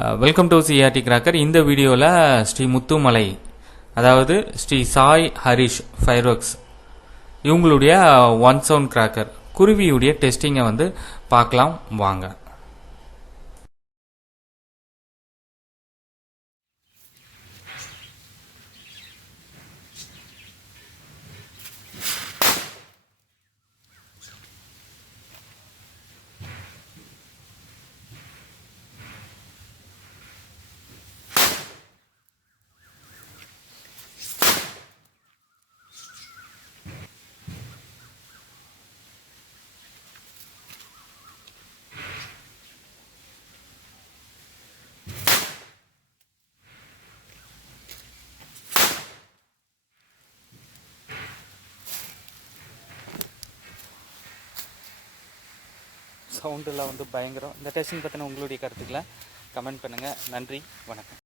Welcome to CRT cracker. இந்த வீடியோவில் ஸ்ரீ முத்துமலை, அதாவது ஸ்ரீ சாய் ஹரிஷ் ஃபயர்வொர்க்ஸ் இவங்களுடைய ஒன் சவுண்ட் கிராக்கர் குருவியுடைய டெஸ்டிங்கை பார்க்கலாம் வாங்க. சவுண்டெல்லாம் பயங்கரம். இந்த டெஸ்டிங் பற்றின உங்களுடைய கருத்துக்களை கமெண்ட் பண்ணுங்கள். நன்றி, வணக்கம்.